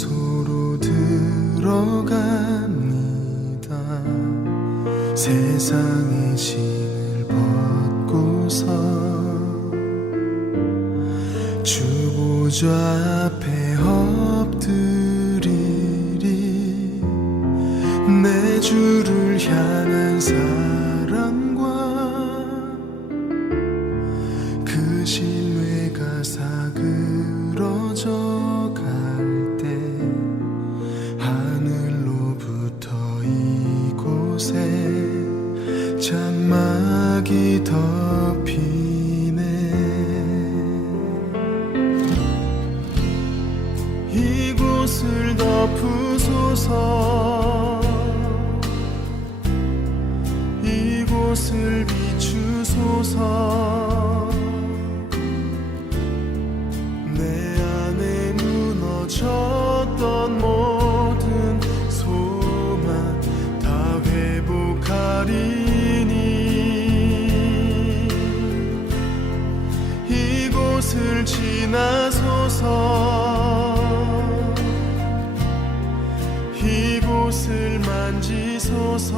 장소로 들어갑니다. 세상의 신을 벗고서 주 보좌 앞에 엎드리리. 내 주를 향한 사랑과 그 신뢰가 사그러져 갈 때 하늘로부터 이곳에 장막이 덮이네. 이곳을 덮으소서. 이곳을 비추소서. 내 안에 무너졌던 모든 소망 다 회복하리니. 이곳을 지나소서. 이곳을 만지소서.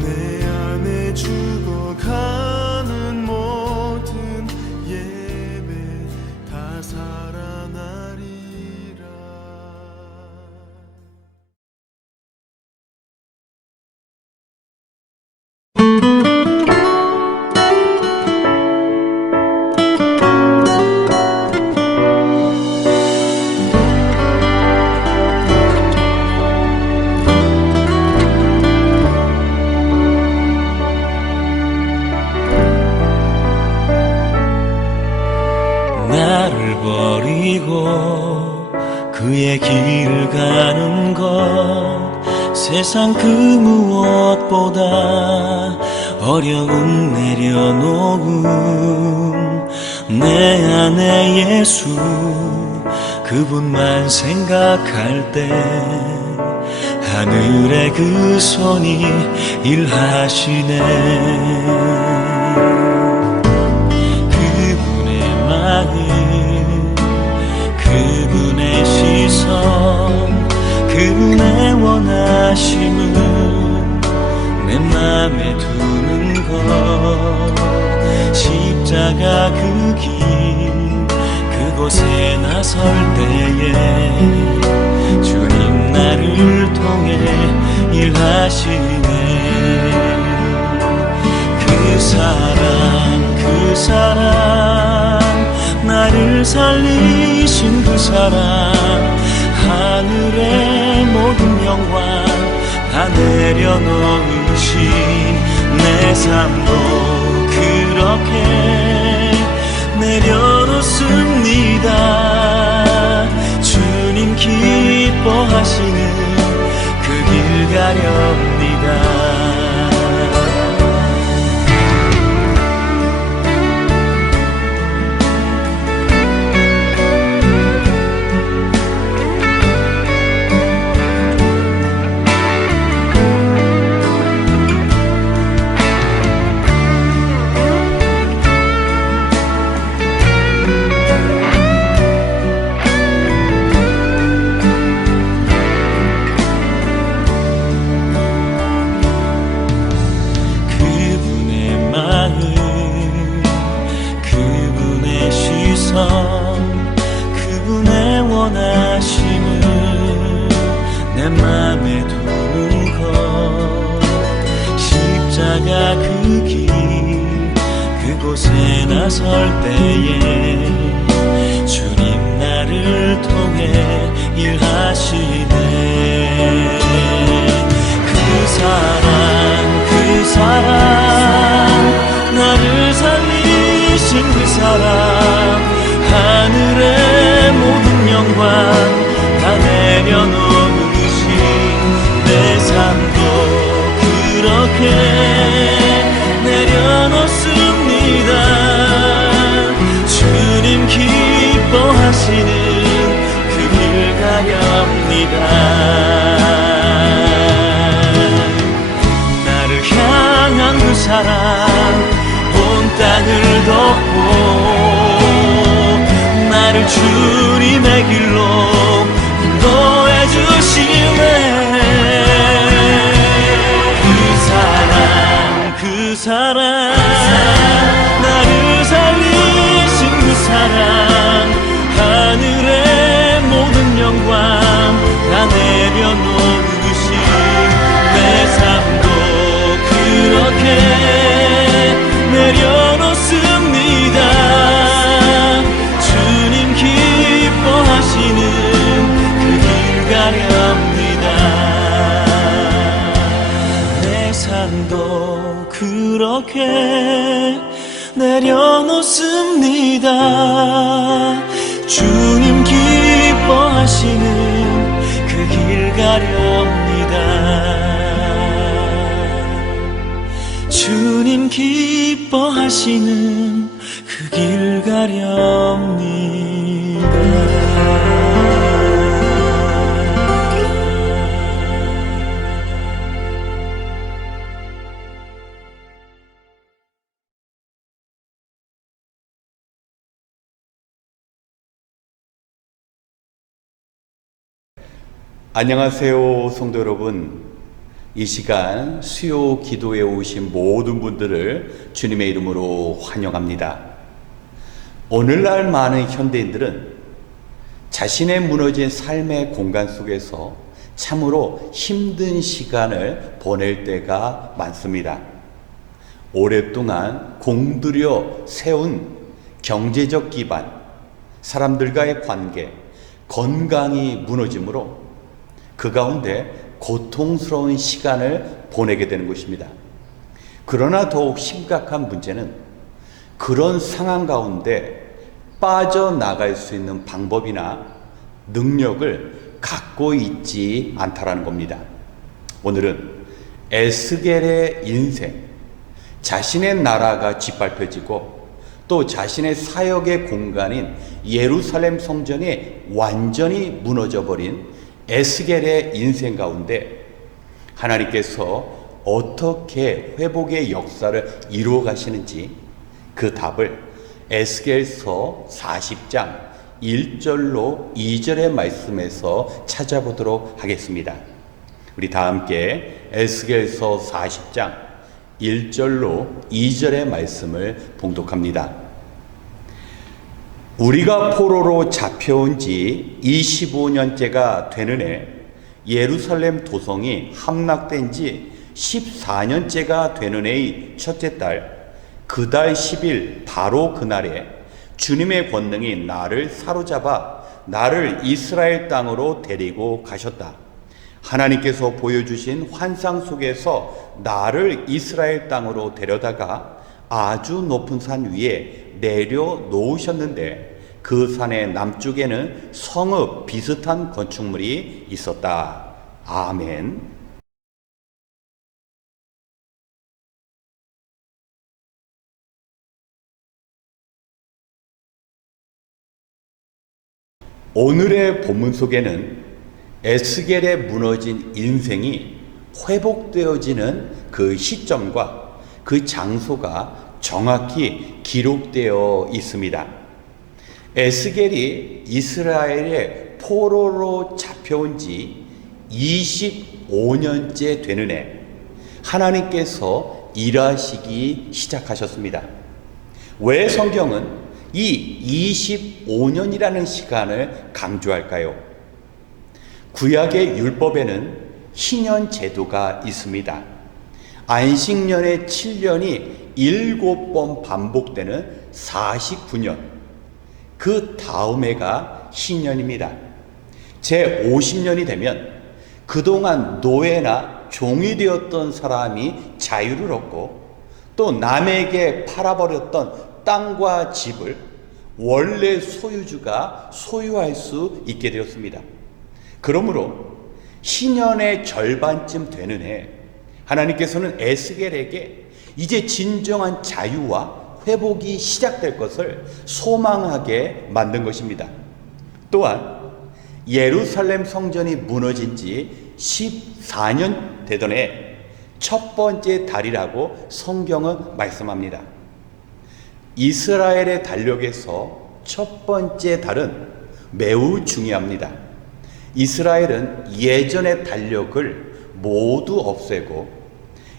내 안에 죽어가는 모든 예배 다 살아나리라. 나를 버리고 그의 길을 가는 것 세상 그 무엇보다 어려움 내려놓음. 내 안에 예수 그분만 생각할 때 하늘의 그 손이 일하시네. 그분의 시선 그분의 원하심은 내 맘에 두는 것. 십자가 그 길 그곳에 나설 때에 주님 나를 통해 일하시네. 그 사랑 나를 살리신 그 사랑 하늘의 모든 영광 다 내려놓으신 내 삶도 그렇게 내려놓습니다. 주님 기뻐하시는 그 길 가렵니다. 그분의 원하심은 내 맘에 두는 것. 십자가 그 길 그곳에 나설 때에 주님 나를 통해 일하시네. 그 사랑 나를 살리신 그 사랑 하늘의 모든 영광 다 내려놓으신 내 삶도 그렇게 내려놓습니다. 주님 기뻐하시는 그 길 가렵니다. 나를 향한 그 사랑 온 땅을 덮고 주님의 길로 인도해 주시네. 그 사랑 나를 살리신 그 사랑, 하늘의 모든 영광 다 내려놓으신 내 삶도 그렇게 내려놓습니다. 주님 기뻐하시는 그 길 가렵니다. 내 삶도 그렇게 내려놓습니다. 주님 기뻐하시는 그 길 가렵니다. 주님 기뻐하시는 그 길 가렵니다. 안녕하세요, 성도 여러분. 이 시간 수요 기도에 오신 모든 분들을 주님의 이름으로 환영합니다. 오늘날 많은 현대인들은 자신의 무너진 삶의 공간 속에서 참으로 힘든 시간을 보낼 때가 많습니다. 오랫동안 공들여 세운 경제적 기반, 사람들과의 관계, 건강이 무너지므로 그 가운데 고통스러운 시간을 보내게 되는 것입니다. 그러나 더욱 심각한 문제는 그런 상황 가운데 빠져나갈 수 있는 방법이나 능력을 갖고 있지 않다라는 겁니다. 오늘은 에스겔의 인생, 자신의 나라가 짓밟혀지고 또 자신의 사역의 공간인 예루살렘 성전이 완전히 무너져버린 에스겔의 인생 가운데 하나님께서 어떻게 회복의 역사를 이루어 가시는지 그 답을 에스겔서 40장 1절로 2절의 말씀에서 찾아보도록 하겠습니다. 우리 다 함께 에스겔서 40장 1절로 2절의 말씀을 봉독합니다. 우리가 포로로 잡혀온 지 25년째가 되는 해 예루살렘 도성이 함락된 지 14년째가 되는 해의 첫째 달, 그 달 10일 바로 그날에 주님의 권능이 나를 사로잡아 나를 이스라엘 땅으로 데리고 가셨다. 하나님께서 보여주신 환상 속에서 나를 이스라엘 땅으로 데려다가 아주 높은 산 위에 내려놓으셨는데 그 산의 남쪽에는 성읍 비슷한 건축물이 있었다. 아멘. 오늘의 본문 속에는 에스겔의 무너진 인생이 회복되어지는 그 시점과 그 장소가 정확히 기록되어 있습니다. 에스겔이 이스라엘의 포로로 잡혀온 지 25년째 되는 해 하나님께서 일하시기 시작하셨습니다. 왜 성경은 이 25년이라는 시간을 강조할까요? 구약의 율법에는 희년 제도가 있습니다. 안식년의 7년이 7번 반복되는 49년, 그 다음 해가 희년입니다. 제 50년이 되면 그동안 노예나 종이 되었던 사람이 자유를 얻고 또 남에게 팔아버렸던 땅과 집을 원래 소유주가 소유할 수 있게 되었습니다. 그러므로 희년의 절반쯤 되는 해 하나님께서는 에스겔에게 이제 진정한 자유와 회복이 시작될 것을 소망하게 만든 것입니다. 또한 예루살렘 성전이 무너진 지 14년 되던 해 첫 번째 달이라고 성경은 말씀합니다. 이스라엘의 달력에서 첫 번째 달은 매우 중요합니다. 이스라엘은 예전의 달력을 모두 없애고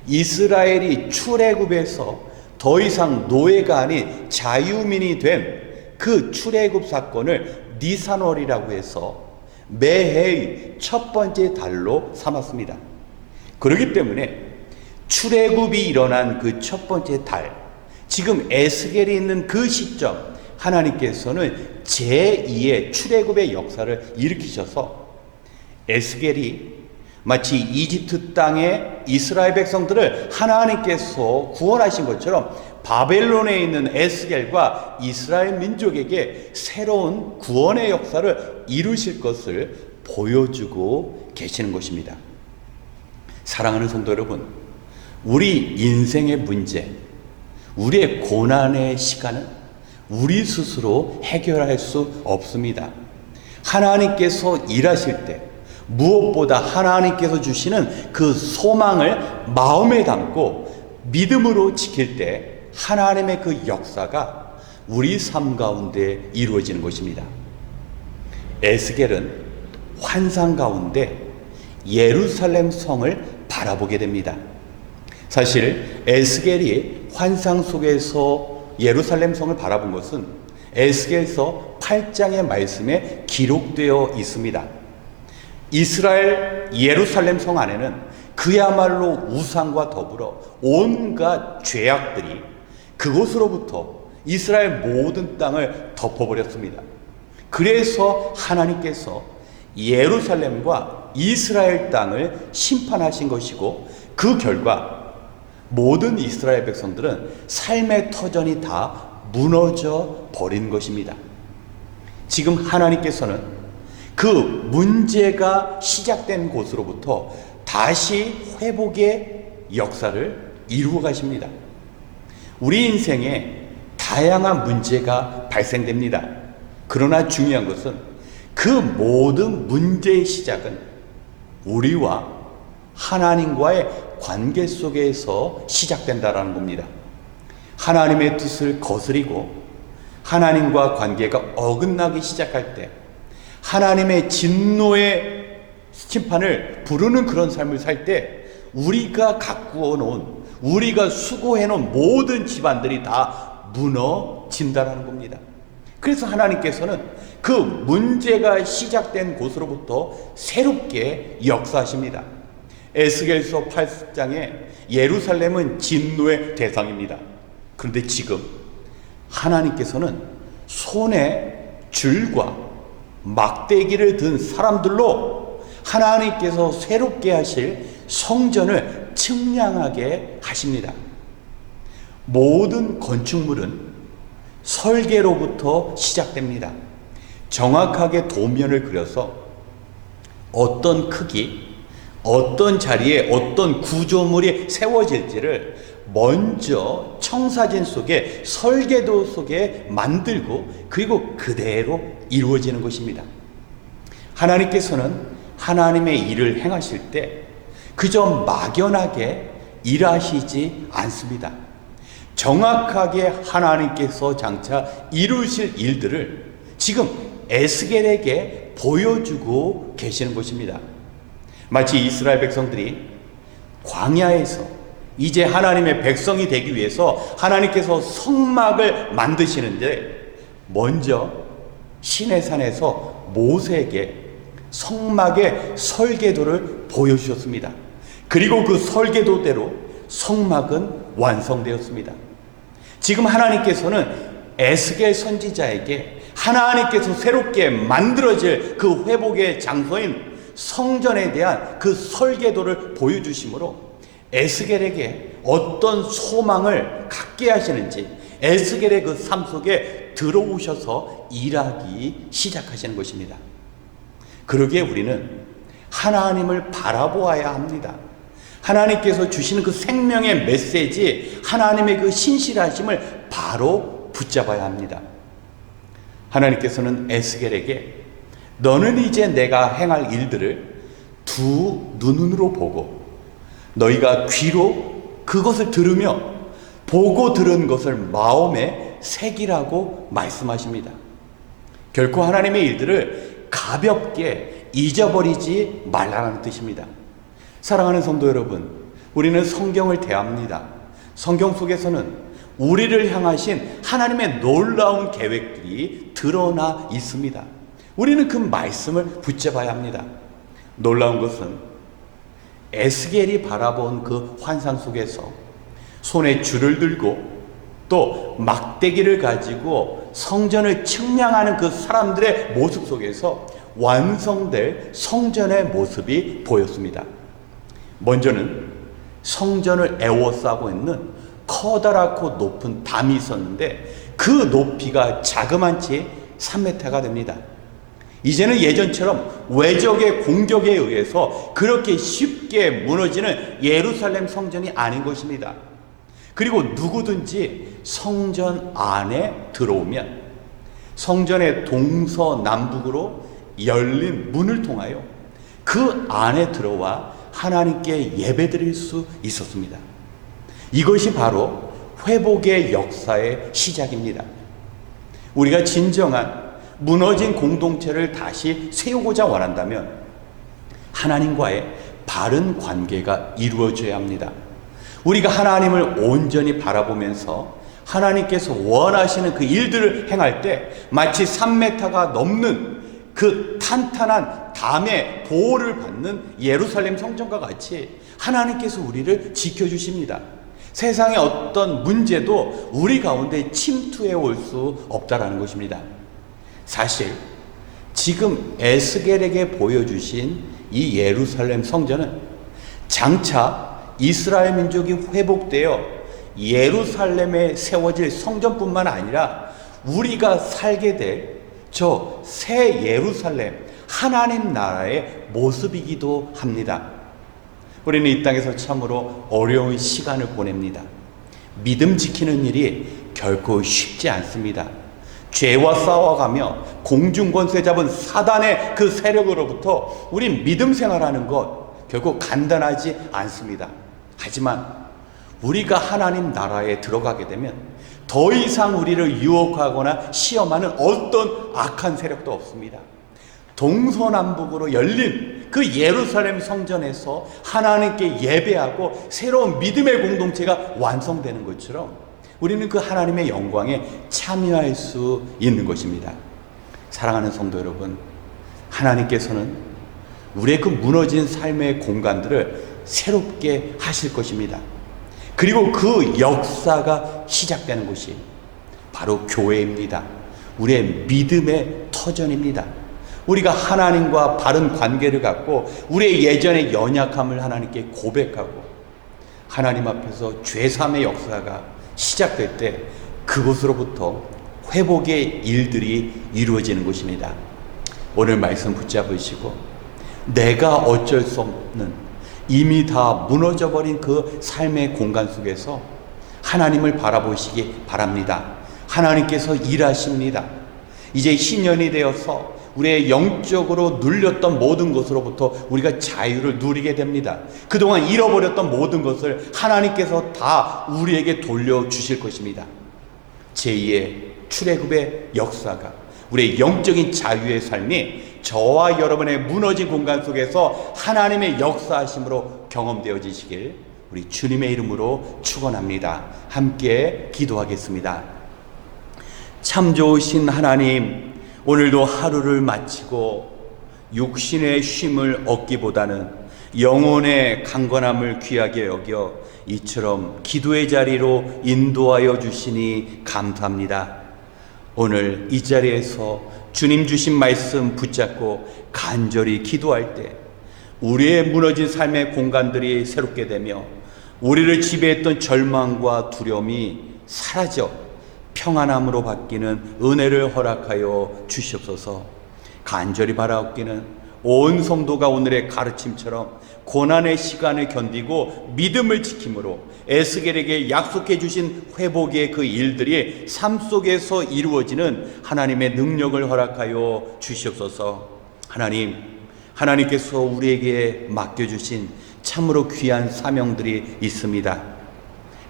이스라엘이 출애굽에서 더 이상 노예가 아닌 자유민이 된 그 출애굽 사건을 니산월이라고 해서 매해의 첫 번째 달로 삼았습니다. 그렇기 때문에 출애굽이 일어난 그 첫 번째 달, 지금 에스겔이 있는 그 시점, 하나님께서는 제2의 출애굽의 역사를 일으키셔서 에스겔이 마치 이집트 땅에 이스라엘 백성들을 하나님께서 구원하신 것처럼 바벨론에 있는 에스겔과 이스라엘 민족에게 새로운 구원의 역사를 이루실 것을 보여주고 계시는 것입니다. 사랑하는 성도 여러분, 우리 인생의 문제, 우리의 고난의 시간은 우리 스스로 해결할 수 없습니다. 하나님께서 일하실 때 무엇보다 하나님께서 주시는 그 소망을 마음에 담고 믿음으로 지킬 때 하나님의 그 역사가 우리 삶 가운데 이루어지는 것입니다. 에스겔은 환상 가운데 예루살렘 성을 바라보게 됩니다. 사실 에스겔이 환상 속에서 예루살렘 성을 바라본 것은 에스겔서 8장의 말씀에 기록되어 있습니다. 이스라엘 예루살렘 성 안에는 그야말로 우상과 더불어 온갖 죄악들이 그곳으로부터 이스라엘 모든 땅을 덮어버렸습니다. 그래서 하나님께서 예루살렘과 이스라엘 땅을 심판하신 것이고, 그 결과 모든 이스라엘 백성들은 삶의 터전이 다 무너져 버린 것입니다. 지금 하나님께서는 그 문제가 시작된 곳으로부터 다시 회복의 역사를 이루어 가십니다. 우리 인생에 다양한 문제가 발생됩니다. 그러나 중요한 것은 그 모든 문제의 시작은 우리와 하나님과의 관계 속에서 시작된다라는 겁니다. 하나님의 뜻을 거스리고 하나님과 관계가 어긋나기 시작할 때 하나님의 진노의 심판을 부르는 그런 삶을 살 때 우리가 가꾸어 놓은, 우리가 수고해 놓은 모든 집안들이 다 무너진다는 겁니다. 그래서 하나님께서는 그 문제가 시작된 곳으로부터 새롭게 역사하십니다. 에스겔서 8장에 예루살렘은 진노의 대상입니다. 그런데 지금 하나님께서는 손에 줄과 막대기를 든 사람들로 하나님께서 새롭게 하실 성전을 측량하게 하십니다. 모든 건축물은 설계로부터 시작됩니다. 정확하게 도면을 그려서 어떤 크기, 어떤 자리에 어떤 구조물이 세워질지를 먼저 청사진 속에, 설계도 속에 만들고 그리고 그대로 이루어지는 것입니다. 하나님께서는 하나님의 일을 행하실 때 그저 막연하게 일하시지 않습니다. 정확하게 하나님께서 장차 이루실 일들을 지금 에스겔에게 보여주고 계시는 것입니다. 마치 이스라엘 백성들이 광야에서 이제 하나님의 백성이 되기 위해서 하나님께서 성막을 만드시는데 먼저 시내산에서 모세에게 성막의 설계도를 보여주셨습니다. 그리고 그 설계도대로 성막은 완성되었습니다. 지금 하나님께서는 에스겔 선지자에게 하나님께서 새롭게 만들어질 그 회복의 장소인 성전에 대한 그 설계도를 보여주심으로 에스겔에게 어떤 소망을 갖게 하시는지 에스겔의 그 삶 속에 들어오셔서 일하기 시작하시는 것입니다. 그러기에 우리는 하나님을 바라보아야 합니다. 하나님께서 주시는 그 생명의 메시지, 하나님의 그 신실하심을 바로 붙잡아야 합니다. 하나님께서는 에스겔에게 너는 이제 내가 행할 일들을 두 눈으로 보고 너희가 귀로 그것을 들으며 보고 들은 것을 마음에 새기라고 말씀하십니다. 결코 하나님의 일들을 가볍게 잊어버리지 말라는 뜻입니다. 사랑하는 성도 여러분, 우리는 성경을 대합니다. 성경 속에서는 우리를 향하신 하나님의 놀라운 계획들이 드러나 있습니다. 우리는 그 말씀을 붙잡아야 합니다. 놀라운 것은 에스겔이 바라본 그 환상 속에서 손에 줄을 들고 또 막대기를 가지고 성전을 측량하는 그 사람들의 모습 속에서 완성될 성전의 모습이 보였습니다. 먼저는 성전을 에워싸고 있는 커다랗고 높은 담이 있었는데 그 높이가 자그만치 3m가 됩니다. 이제는 예전처럼 외적의 공격에 의해서 그렇게 쉽게 무너지는 예루살렘 성전이 아닌 것입니다. 그리고 누구든지 성전 안에 들어오면 성전의 동서남북으로 열린 문을 통하여 그 안에 들어와 하나님께 예배드릴 수 있었습니다. 이것이 바로 회복의 역사의 시작입니다. 우리가 진정한 무너진 공동체를 다시 세우고자 원한다면 하나님과의 바른 관계가 이루어져야 합니다. 우리가 하나님을 온전히 바라보면서 하나님께서 원하시는 그 일들을 행할 때 마치 3m가 넘는 그 탄탄한 담의 보호를 받는 예루살렘 성전과 같이 하나님께서 우리를 지켜주십니다. 세상의 어떤 문제도 우리 가운데 침투해 올 수 없다라는 것입니다. 사실 지금 에스겔에게 보여주신 이 예루살렘 성전은 장차 이스라엘 민족이 회복되어 예루살렘에 세워질 성전뿐만 아니라 우리가 살게 될 저 새 예루살렘 하나님 나라의 모습이기도 합니다. 우리는 이 땅에서 참으로 어려운 시간을 보냅니다. 믿음 지키는 일이 결코 쉽지 않습니다. 죄와 싸워가며 공중권세 잡은 사단의 그 세력으로부터 우린 믿음 생활하는 것 결코 간단하지 않습니다. 하지만 우리가 하나님 나라에 들어가게 되면 더 이상 우리를 유혹하거나 시험하는 어떤 악한 세력도 없습니다. 동서남북으로 열린 그 예루살렘 성전에서 하나님께 예배하고 새로운 믿음의 공동체가 완성되는 것처럼 우리는 그 하나님의 영광에 참여할 수 있는 것입니다. 사랑하는 성도 여러분, 하나님께서는 우리의 그 무너진 삶의 공간들을 새롭게 하실 것입니다. 그리고 그 역사가 시작되는 곳이 바로 교회입니다. 우리의 믿음의 터전입니다. 우리가 하나님과 바른 관계를 갖고 우리의 예전의 연약함을 하나님께 고백하고 하나님 앞에서 죄사함의 역사가 시작될 때 그곳으로부터 회복의 일들이 이루어지는 것입니다. 오늘 말씀 붙잡으시고 내가 어쩔 수 없는 이미 다 무너져버린 그 삶의 공간 속에서 하나님을 바라보시기 바랍니다. 하나님께서 일하십니다. 이제 신년이 되어서 우리의 영적으로 눌렸던 모든 것으로부터 우리가 자유를 누리게 됩니다. 그동안 잃어버렸던 모든 것을 하나님께서 다 우리에게 돌려주실 것입니다. 제2의 출애굽의 역사가 우리의 영적인 자유의 삶이 저와 여러분의 무너진 공간 속에서 하나님의 역사하심으로 경험되어지시길 우리 주님의 이름으로 축원합니다. 함께 기도하겠습니다. 참 좋으신 하나님, 오늘도 하루를 마치고 육신의 쉼을 얻기보다는 영혼의 강건함을 귀하게 여겨 이처럼 기도의 자리로 인도하여 주시니 감사합니다. 오늘 이 자리에서 주님 주신 말씀 붙잡고 간절히 기도할 때 우리의 무너진 삶의 공간들이 새롭게 되며 우리를 지배했던 절망과 두려움이 사라져 평안함으로 바뀌는 은혜를 허락하여 주시옵소서. 간절히 바라옵기는 온 성도가 오늘의 가르침처럼 고난의 시간을 견디고 믿음을 지킴으로 에스겔에게 약속해 주신 회복의 그 일들이 삶 속에서 이루어지는 하나님의 능력을 허락하여 주시옵소서. 하나님께서 우리에게 맡겨주신 참으로 귀한 사명들이 있습니다.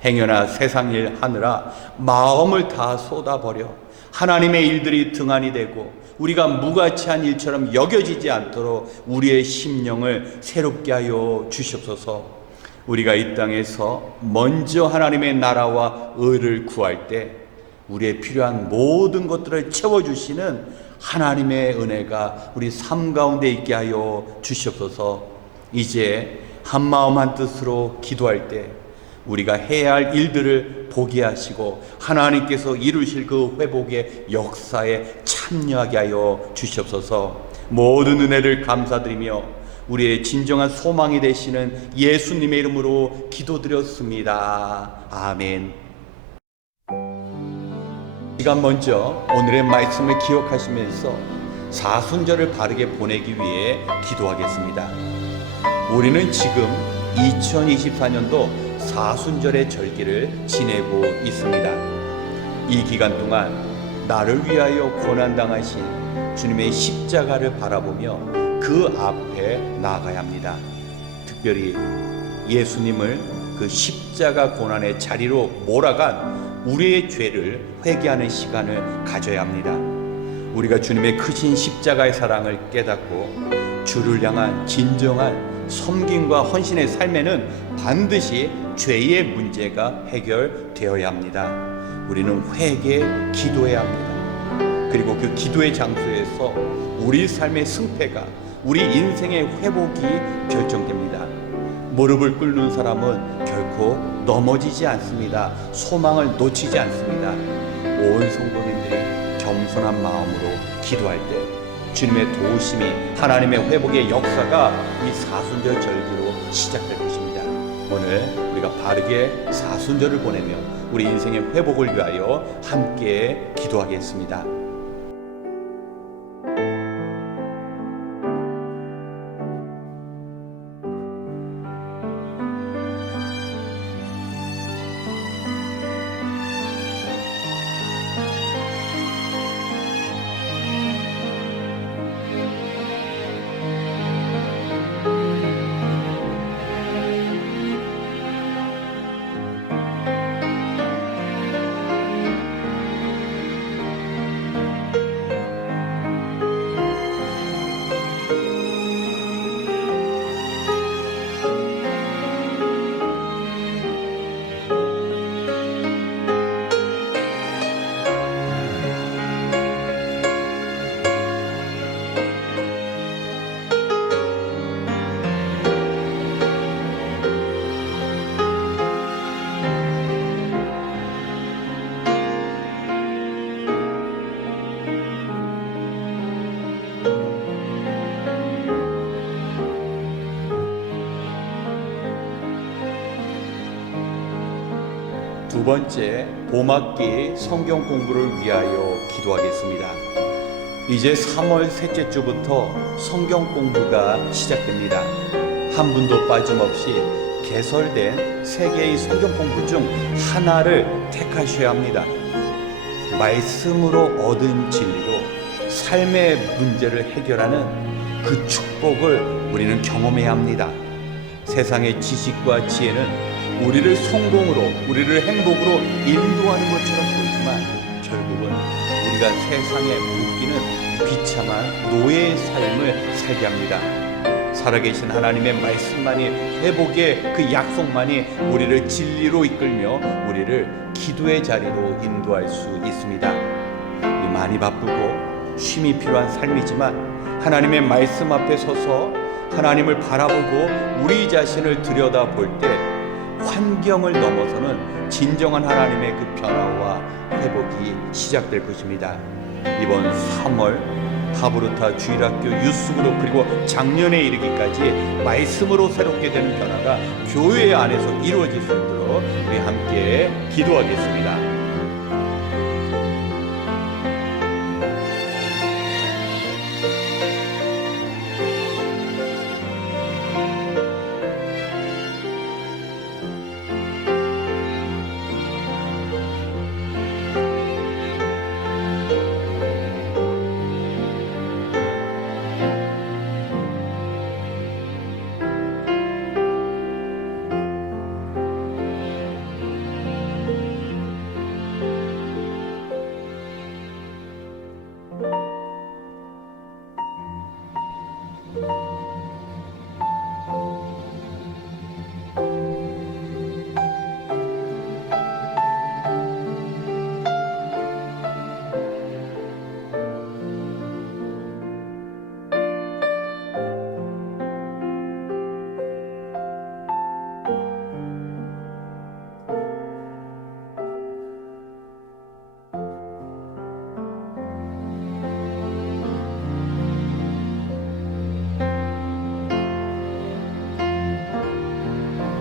행여나 세상 일 하느라 마음을 다 쏟아버려 하나님의 일들이 등한이 되고 우리가 무가치한 일처럼 여겨지지 않도록 우리의 심령을 새롭게 하여 주시옵소서. 우리가 이 땅에서 먼저 하나님의 나라와 의를 구할 때 우리의 필요한 모든 것들을 채워주시는 하나님의 은혜가 우리 삶 가운데 있게 하여 주시옵소서. 이제 한마음 한뜻으로 기도할 때 우리가 해야 할 일들을 보게 하시고 하나님께서 이루실 그 회복의 역사에 참여하게 하여 주시옵소서. 모든 은혜를 감사드리며 우리의 진정한 소망이 되시는 예수님의 이름으로 기도드렸습니다. 아멘. 시간 먼저 오늘의 말씀을 기억하시면서 사순절을 바르게 보내기 위해 기도하겠습니다. 우리는 지금 2024년도 사순절의 절기를 지내고 있습니다. 이 기간 동안 나를 위하여 고난당하신 주님의 십자가를 바라보며 그 앞에 나아가야 합니다. 특별히 예수님을 그 십자가 고난의 자리로 몰아간 우리의 죄를 회개하는 시간을 가져야 합니다. 우리가 주님의 크신 십자가의 사랑을 깨닫고 주를 향한 진정한 섬김과 헌신의 삶에는 반드시 죄의 문제가 해결되어야 합니다. 우리는 회개, 기도해야 합니다. 그리고 그 기도의 장소에서 우리 삶의 승패가, 우리 인생의 회복이 결정됩니다. 무릎을 꿇는 사람은 결코 넘어지지 않습니다. 소망을 놓치지 않습니다. 온 성도님들이 겸손한 마음으로 기도할 때 주님의 도우심이, 하나님의 회복의 역사가 이 사순절 절기로 시작될 것입니다. 오늘 우리가 바르게 사순절을 보내며 우리 인생의 회복을 위하여 함께 기도하겠습니다. 두 번째, 봄학기 성경 공부를 위하여 기도하겠습니다. 이제 3월 셋째 주부터 성경 공부가 시작됩니다. 한 분도 빠짐없이 개설된 세 개의 성경 공부 중 하나를 택하셔야 합니다. 말씀으로 얻은 진리로 삶의 문제를 해결하는 그 축복을 우리는 경험해야 합니다. 세상의 지식과 지혜는 우리를 성공으로, 우리를 행복으로 인도하는 것처럼 보이지만 결국은 우리가 세상에 묶이는 비참한 노예의 삶을 살게 합니다. 살아계신 하나님의 말씀만이, 회복의 그 약속만이 우리를 진리로 이끌며 우리를 기도의 자리로 인도할 수 있습니다. 많이 바쁘고 쉼이 필요한 삶이지만 하나님의 말씀 앞에 서서 하나님을 바라보고 우리 자신을 들여다볼 때 환경을 넘어서는 진정한 하나님의 그 변화와 회복이 시작될 것입니다. 이번 3월 하브루타 주일학교 유스그룹 그리고 작년에 이르기까지 말씀으로 새롭게 되는 변화가 교회 안에서 이루어질 수 있도록 우리 함께 기도하겠습니다.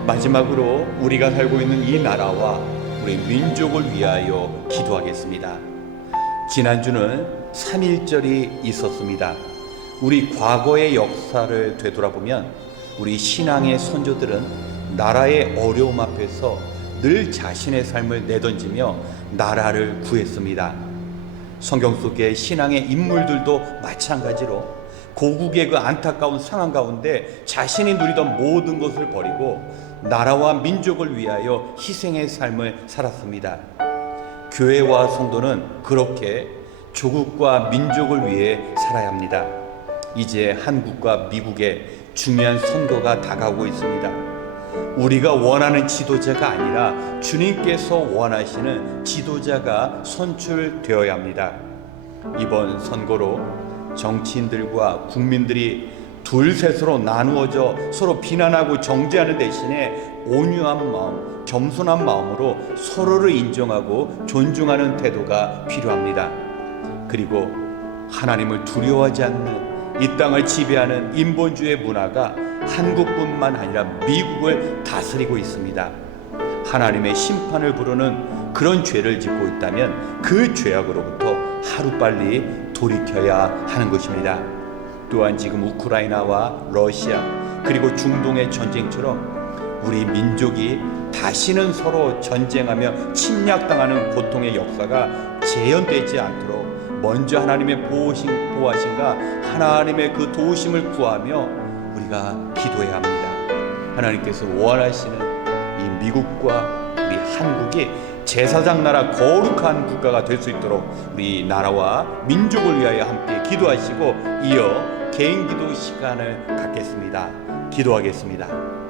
마지막으로 우리가 살고 있는 이 나라와 우리 민족을 위하여 기도하겠습니다. 지난주는 3.1절이 있었습니다. 우리 과거의 역사를 되돌아보면 우리 신앙의 선조들은 나라의 어려움 앞에서 늘 자신의 삶을 내던지며 나라를 구했습니다. 성경 속의 신앙의 인물들도 마찬가지로 고국의 그 안타까운 상황 가운데 자신이 누리던 모든 것을 버리고 나라와 민족을 위하여 희생의 삶을 살았습니다. 교회와 성도는 그렇게 조국과 민족을 위해 살아야 합니다. 이제 한국과 미국의 중요한 선거가 다가오고 있습니다. 우리가 원하는 지도자가 아니라 주님께서 원하시는 지도자가 선출되어야 합니다. 이번 선거로 정치인들과 국민들이 둘셋으로 나누어져 서로 비난하고 정죄하는 대신에 온유한 마음, 겸손한 마음으로 서로를 인정하고 존중하는 태도가 필요합니다. 그리고 하나님을 두려워하지 않는 이 땅을 지배하는 인본주의 문화가 한국뿐만 아니라 미국을 다스리고 있습니다. 하나님의 심판을 부르는 그런 죄를 짓고 있다면 그 죄악으로부터 하루빨리 돌이켜야 하는 것입니다. 또한 지금 우크라이나와 러시아 그리고 중동의 전쟁처럼 우리 민족이 다시는 서로 전쟁하며 침략당하는 고통의 역사가 재현되지 않도록 먼저 하나님의 보호하심과 하나님의 그 도우심을 구하며 우리가 기도해야 합니다. 하나님께서 원하시는 이 미국과 우리 한국이 제사장 나라 거룩한 국가가 될 수 있도록 우리 나라와 민족을 위하여 함께 기도하시고 이어 개인 기도 시간을 갖겠습니다. 기도하겠습니다.